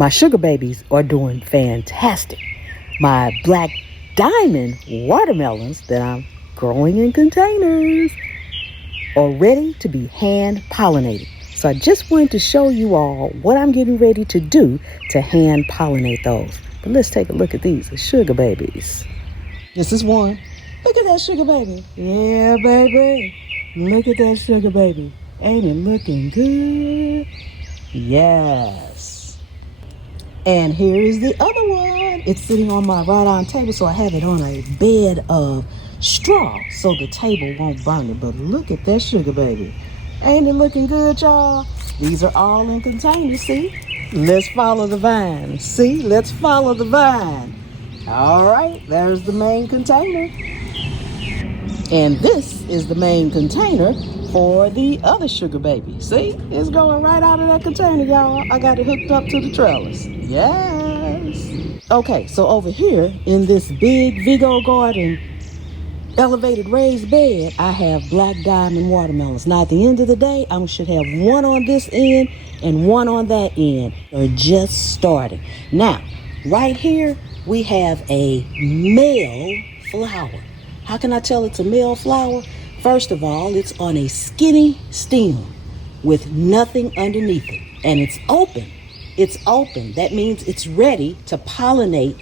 My sugar babies are doing fantastic. My black diamond watermelons that I'm growing in containers are ready to be hand pollinated. So I just wanted to show you all what I'm getting ready to do to hand pollinate those. But let's take a look at these sugar babies. This is one. Look at that sugar baby. Yeah, baby. Look at that sugar baby. Ain't it looking good? Yes. And here is the other one. It's sitting on my wrought iron table, so I have it on a bed of straw so the table won't burn it. But look at that sugar baby. Ain't it looking good, y'all? These are all in containers, see? Let's follow the vine. See? Let's follow the vine. All right, there's the main container. And this is the main container for the other sugar baby. See? It's going right out of that container, y'all. I got it hooked up to the trellis. Yes. Okay, so over here in this big Vigo Garden elevated raised bed, I have black diamond watermelons. Now, at the end of the day, I should have one on this end and one on that end. They're just starting. Now, right here, we have a male flower. How can I tell it's a male flower? First of all, it's on a skinny stem with nothing underneath it. And it's open. It's open. That means it's ready to pollinate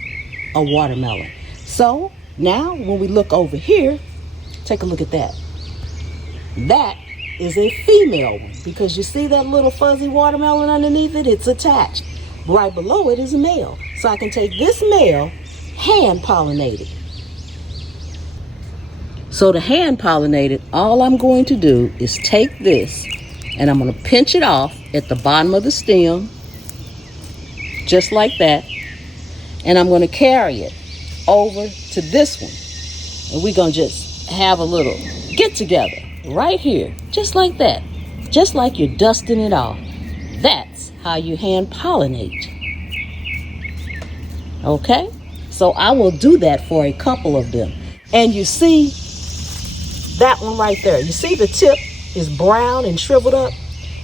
a watermelon. So now when we look over here, take a look at that. That is a female one because you see that little fuzzy watermelon underneath it? It's attached. Right below it is a male. So I can take this male, hand pollinate it. So to hand pollinate it, all I'm going to do is take this and I'm going to pinch it off at the bottom of the stem, just like that. And I'm going to carry it over to this one. And we're going to just have a little get together right here, just like that. Just like you're dusting it off. That's how you hand pollinate. Okay? So I will do that for a couple of them. And you see that one right there. You see the tip is brown and shriveled up?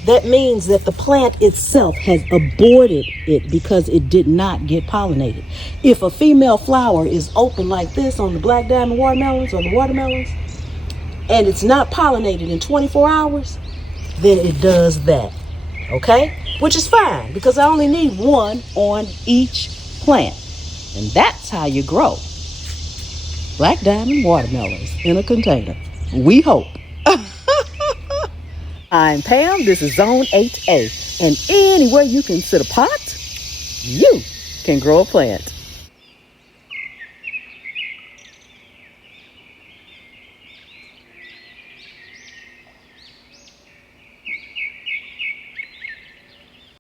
That means that the plant itself has aborted it because it did not get pollinated. If a female flower is open like this on the black diamond watermelons or the watermelons, and it's not pollinated in 24 hours, then it does that. Okay? Which is fine because I only need one on each plant. And that's how you grow black diamond watermelons in a container. We hope. I'm Pam. This is Zone 8A. And anywhere you can sit a pot, you can grow a plant.